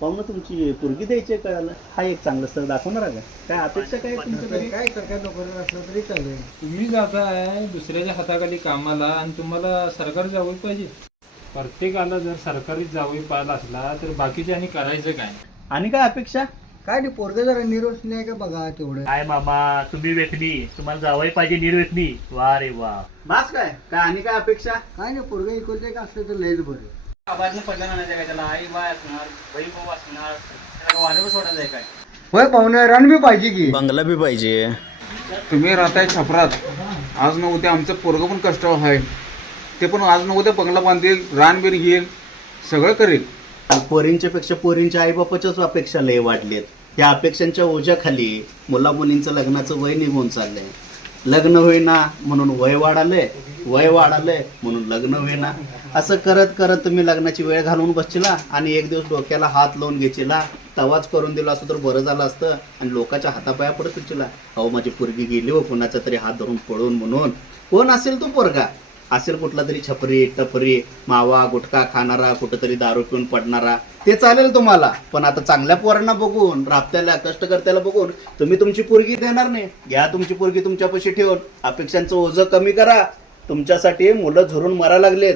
पाहुणं तुमची पोरगी द्यायची कळालं. हा एक चांगलं स्थळ दाखवणार आहे का? काय अपेक्षा काय तुमच्या घरी? काय सरकार नोकरी असलं तरी चालेल. तुम्ही जाताय दुसऱ्याच्या हाताखाली कामाला आणि तुम्हाला सरकारी जावई पाहिजे. प्रत्येकाला जर सरकारी जावई पाहिला असला तर बाकीच्यांनी करायचं काय? आणि काय अपेक्षा? काय नाही पोरगे जरा निरोष नाही का बघा तेवढं. काय मामा तुम्ही वेखली तुम्हाला जावई पाहिजे निर्वेखली. वा रे वा. बास काय काय आणि काय अपेक्षा? काय नाही पोरगे इकडचे का असलं तर लयच बरं. आबाजनं पहिला म्हणायचं काय त्याला आई बाय असणार बहीण भाऊ असणार त्याला वाढवून सोडायचं आहे काय. होय पाहुणे रण बी पाहिजे की. बंगला बी पाहिजे. तुम्ही राहताय छपरात, आज न उद्या आमचं पोरगं पण कष्टावर आहे, ते पण आज न उद्या बंगला बांधेल, रानबीर घेईल, सगळं करेल. पोरींच्या पेक्षा पोरींच्या आईबापाच्याच अपेक्षा लय वाढलेत. या अपेक्षांच्या ओझ्याखाली मुला मुलींचं लग्नाचं वय निघून चाललंय. लग्न होईना म्हणून वय वाढालंय, वय वाढालंय म्हणून लग्न होईना. असं करत करत तुम्ही लग्नाची वेळ घालवून बसचिला आणि एक दिवस डोक्याला हात लावून घेचिला. तवाच करून दिला असतं तर बरं झालं असतं आणि लोकांच्या हातापाया पडत होतीला. अहो माझी पोरगी गेली हो कुणाचा तरी हात धरून पळून म्हणून. कोण असेल तो पोरगा? असेल कुठला तरी छपरी टपरी मावा गुटखा खाणारा, कुठंतरी दारू पिऊन पडणारा, ते चालेल तुम्हाला. पण आता चांगल्या पोरांना बघून, राबत्याला कष्टकर्त्याला बघून तुम्ही तुमची पोरगी देणार नाही. घ्या तुमची पोरगी तुमच्यापाशी ठेवून. अपेक्षांचं ओझं कमी करा. तुमच्यासाठी मुलं झुरून मरायला लागलेत.